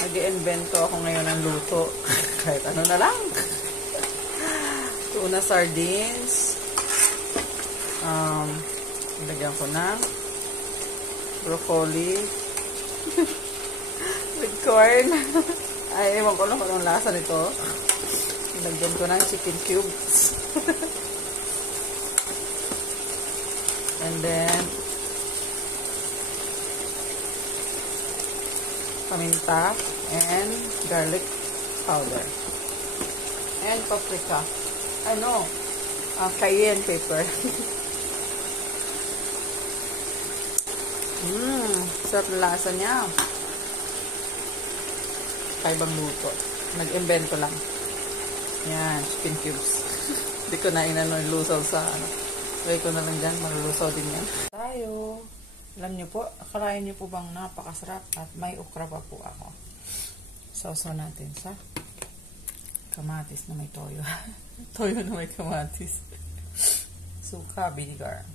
Nag-iimbento ako ngayon ng luto. Kahit ano na lang. Tuna sardines. Lagyan ko ng broccoli. With corn. Ay, ewan ko lang kung anong lasa nito. Lagyan ko ng chicken cubes. And then, paminta and garlic powder. And paprika. Ano? Cayenne pepper. Sarap na lasa niya. Kaibang luto. Nag-invento lang. Yan, chicken cubes. Hindi ko na lusaw sa ano. Lagay ko na lang dyan, malulusaw din yan. Tayo. Alam niyo po, akalain niyo po bang napakasarap at may okra pa po ako. Sausaw natin sa kamatis na may toyo. Toyo na may kamatis. Suka, vinegar.